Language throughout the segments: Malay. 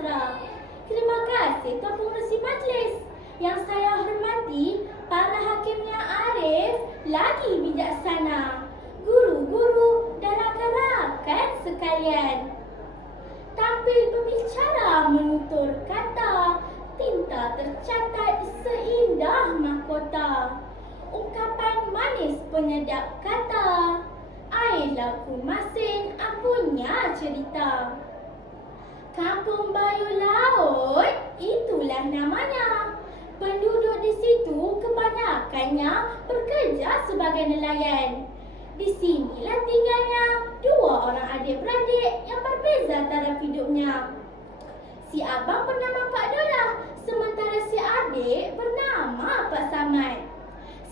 Putra. Terima kasih Tuan Pengerusi Majlis. Yang saya hormati para hakim yang arif lagi bijaksana, guru-guru dan rakan-rakan sekalian. Tampil berbicara menutur kata, tinta tercatat seindah mahkota. Ungkapan manis penyedap kata, air laut masin ampunya cerita. Kampung Bayu Laut, itulah namanya. Penduduk di situ kebanyakannya bekerja sebagai nelayan. Di sinilah tinggalnya dua orang adik-beradik yang berbeza taraf hidupnya. Si abang bernama Pak Dola, sementara si adik bernama Pak Samad.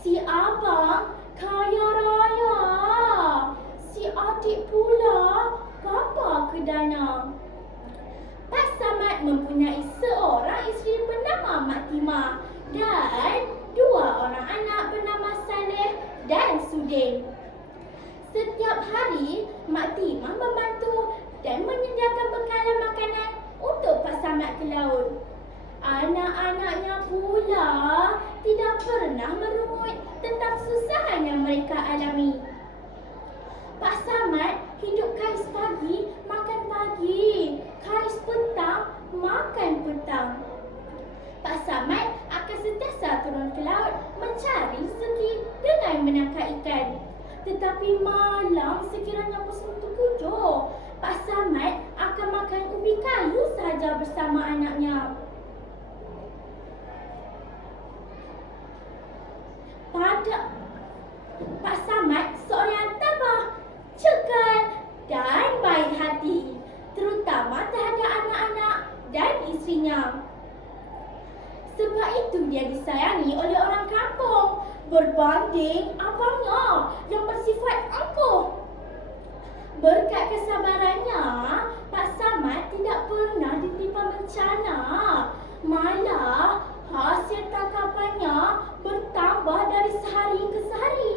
Si abang kaya raya, si adik pula bapa kedana. Pak Samad mempunyai seorang isteri bernama Mak Timah dan dua orang anak bernama Saleh dan Sudin. Setiap hari, Mak Timah membantu dan menyediakan bekalan makanan untuk Pak Samad ke laut. Anak-anaknya pula tidak pernah merungut tentang kesusahan yang mereka alami. Pak Samad hidup kais pagi, makan pagi, kais petang, makan petang. Pak Samad akan sentiasa turun ke laut mencari rezeki dengan menangkap ikan. Tetapi malam sekiranya musim terkujur, Pak Samad akan makan ubi kayu sahaja bersama anaknya. Pak Samad seorang yang tabah, cekal dan baik hati, terutama terhadap anak-anak dan isterinya. Sebab itu dia disayangi oleh orang kampung berbanding abangnya yang bersifat angkuh. Berkat kesabarannya, Pak Samad tidak pernah ditimpa bencana. Malah hasil tangkapannya bertambah dari sehari ke sehari.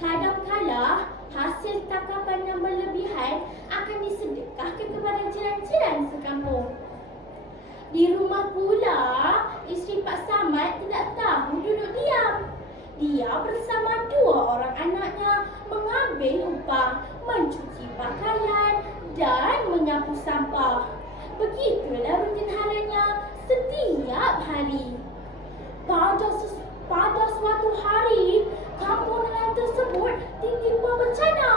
Kadang-kala hasil tangkapan yang berlebihan akan disedekahkan kepada jiran-jiran sekampung. Di rumah pula, isteri Pak Samad tidak tahu duduk diam. Dia bersama dua orang anaknya mengambil upah, mencuci pakaian dan menyapu sampah. Begitulah rutin hariannya setiap hari. Pada suatu hari, kampung nelayan tersebut ditimpa bencana.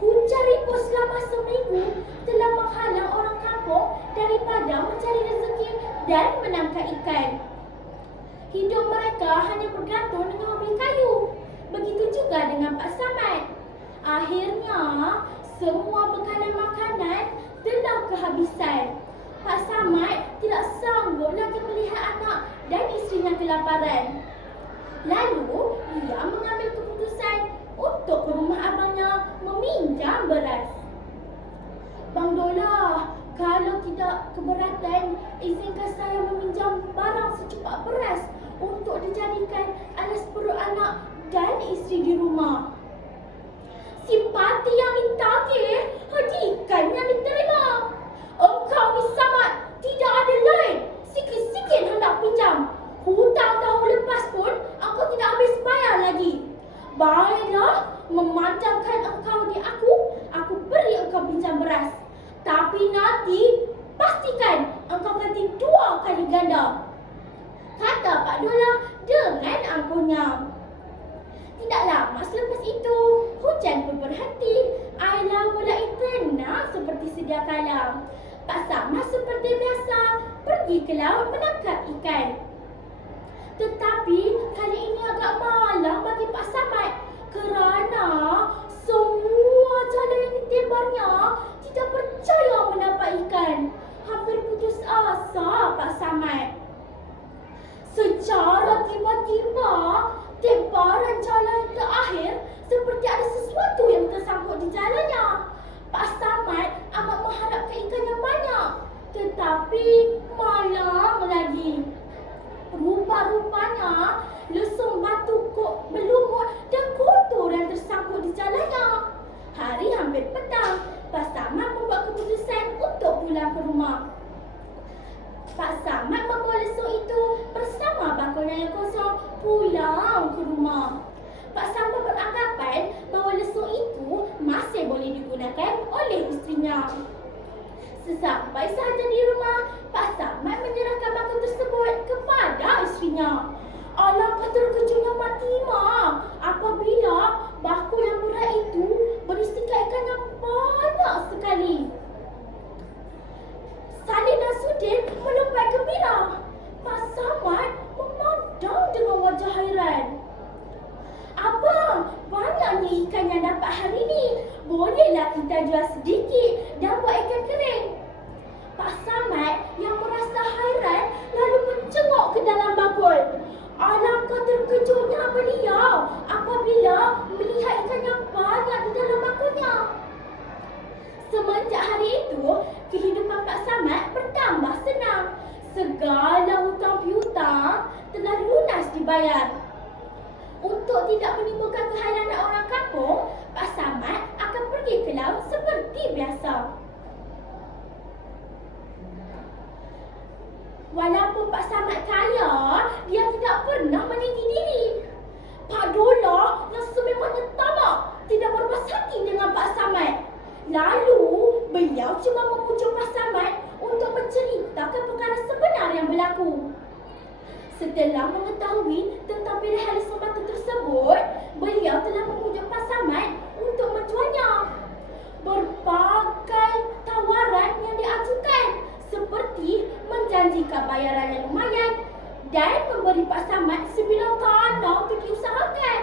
Hujan ribut selama seminggu telah menghalang orang kampung daripada mencari rezeki dan menangkap ikan. Hidup mereka hanya bergantung dengan hobi kayu. Begitu juga dengan Pak Samad. Akhirnya, semua bekalan makanan telah kehabisan. Pak Samad tidak sanggup lagi melihat anak dan isterinya kelaparan. Lalu, ia mengambil keputusan untuk ke rumah abangnya meminjam beras. Bang Dola, kalau tidak keberatan, izinkan saya meminjam barang secupak beras untuk dijadikan alas perut anak dan isteri di rumah. Simpati yang ditagih, hadiahkan yang diterima. Engkau ni Samad, tidak ada lain. Sikit-sikit hendak pinjam. Hutang tahun lepas pun engkau tidak habis bayar lagi. Baiklah, memandangkan engkau di aku beri engkau pinjam beras. Tapi nanti, pastikan engkau ganti 2 kali ganda, kata Pak Dola dengan angkuhnya. Tidak lama selepas itu, hujan pun berhenti. Air laut mulai tenang seperti sedia kala. Pak Samad seperti biasa pergi ke laut menangkap ikan. Tetapi kali ini agak malam bagi Pak Samad kerana semua jalan yang ditebarnya tidak percaya mendapat ikan. Hampir putus asa Pak Samad. Secara tiba-tiba, tebaran jalan terakhir seperti ada sesuatu yang tersangkut di jalannya. Pak Samad amat mengharapkan ikan yang banyak. Tetapi malam lagi. Rupa-rupanya lesung batu kok berlumut banyaknya ikan yang dapat hari ini. Bolehlah kita jual sedikit dan buat ikan kering. Pak Samad yang merasa hairan lalu mencengok ke dalam bakul. Alangkah terkejutnya beliau apabila melihat ikan yang banyak di dalam bakulnya. Semenjak hari itu, kehidupan Pak Samad bertambah senang. Segala hutang piutang telah lunas dibayar. Untuk tidak menimbulkan keheranan orang kampung, Pak Samad akan pergi ke laut seperti biasa. Walaupun Pak Samad kaya, dia tidak pernah meninggi diri. Pak Dola yang sememangnya tamak tidak berbahas hati dengan Pak Samad. Lalu, beliau cuma memujuk Pak Samad untuk menceritakan perkara sebenar yang berlaku. Setelah mengetahui tentang pilihan semata tersebut, beliau telah memujuk Pak Samad untuk menjualnya. Berbagai tawaran yang diajukan seperti menjanjikan bayaran yang lumayan dan memberi Pak Samad sebilang tanah untuk diusahakan.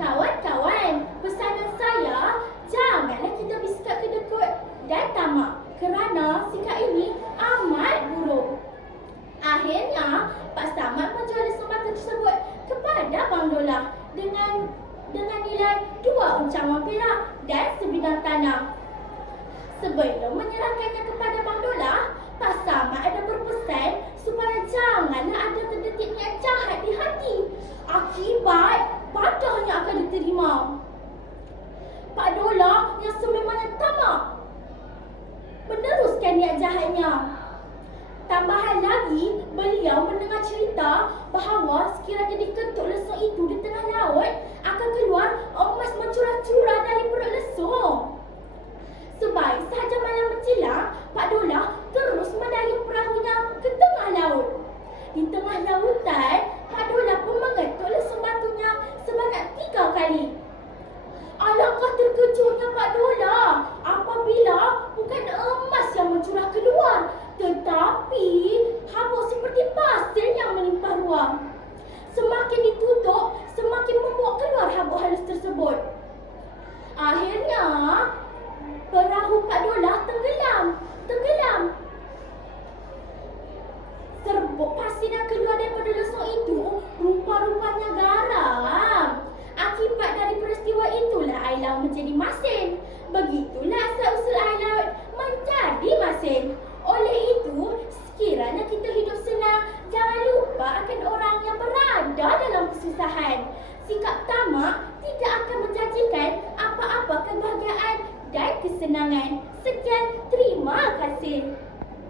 Kawan-kawan, pesanan saya, janganlah kita bersikap kedekut dan tamak kerana sikap ini amat buruk. Akhirnya, Pak Samad menjual semata tersebut kepada Bang Dola dengan nilai 2 uncang wang perak dan sebidang tanah. Sebelum menyerahkannya kepada Bang Dola, Pak Samad ada berpesan supaya janganlah ada terdetik niat jahat di hati. Akibat padahnya akan diterima. Pak Dola yang sememangnya tamak meneruskan niat jahatnya. Tambahan lagi, beliau mendengar cerita bahawa sekiranya diketuk lesung itu di tengah laut, akan keluar emas mencurah-curah dari perut lesung. Sebaik sahaja malam menjelang, Pak Dola terus mendayung perahunya ke tengah laut. Di tengah lautan, Pak Dola pun mengetuk lesung batunya sebanyak 3 kali. Alangkah terkejutnya Pak Dola apabila bukan emas yang mencurah keluar, tetapi habuk seperti pasir yang melimpah ruang. Semakin ditutup, semakin membuat keluar habuk halus tersebut. Akhirnya, perahu Pak Dola tenggelam. Serbuk pasir yang keluar daripada lesung itu rupa-rupanya garam. Akibat dari peristiwa itulah air laut menjadi masin. Begitulah asal-usul air laut menjadi masin. Oleh itu, sekiranya kita hidup senang, jangan lupa akan orang yang berada dalam kesusahan. Sikap tamak tidak akan menjanjikan apa-apa kebahagiaan dan kesenangan. Sekian, terima kasih.